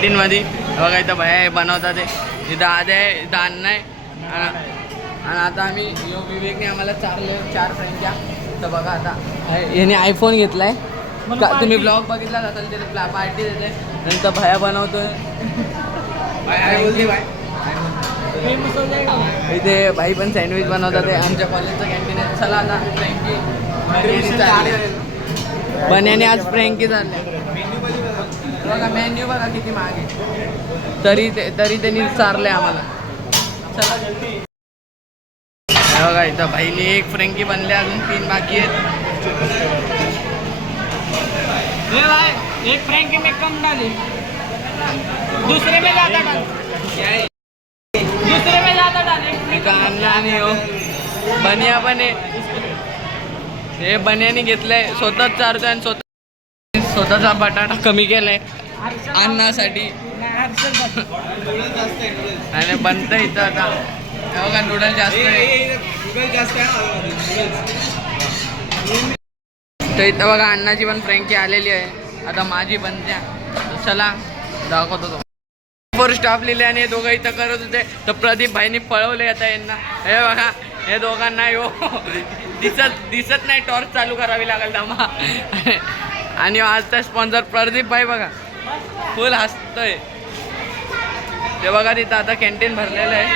कॅन्टीनमध्ये. बघा इथं भया बनवतात ते. इथं आधी आहे, इथं अन्न आहे. आणि आता आम्ही विवेकने आम्हाला 4 फ्रेंडच्या. तर बघा आता याने आयफोन घेतलाय. तुम्ही ब्लॉग बघितला असेल तिथे पार्टी देते. नंतर भया बनवतोय. इथे भाई पण सँडविच बनवतात ते. आमच्या कॉलेजचं कॅन्टीन आहे. चला आता फ्रँकी बन्याने आज फ्रँकी चालले. बघा मेन्यू बघा किती मागे. तरी त्यांनी चारले आम्हाला. चला बघा इथं भाईने 1 फ्रँकी बनले, अजून 3 बाकी आहेत. एक फ्रँकी में कम डाले, दूसरे में ज्यादा डाले, दूसरे में ज्यादा डाले. आणला आणि हो बनिया पण आहे. हे बन्याने घेतलंय, स्वतःच चारतोय आणि स्वतःचा बटाटा कमी केलाय अन्नासाठी. आणि बनतं इथं आता. बघा नूडल जास्त आहे. तर इथं बघा अन्नाची पण फ्रँकी आलेली आहे. आता माझी बनत्या. चला दाखवतो तो. फोर स्टाफ लिहिले आणि हे दोघं इथं करत होते. तर प्रदीप भाईनी पळवले आता यांना. हे बघा हे दोघांना हो दिसत नाही. टॉर्च चालू करावी लागेल दमा. आणि आजचा स्पॉन्सर प्रदीप भाई बघा फुल हसतोय. ते बघा तिथं आता कॅन्टीन भरलेलं आहे.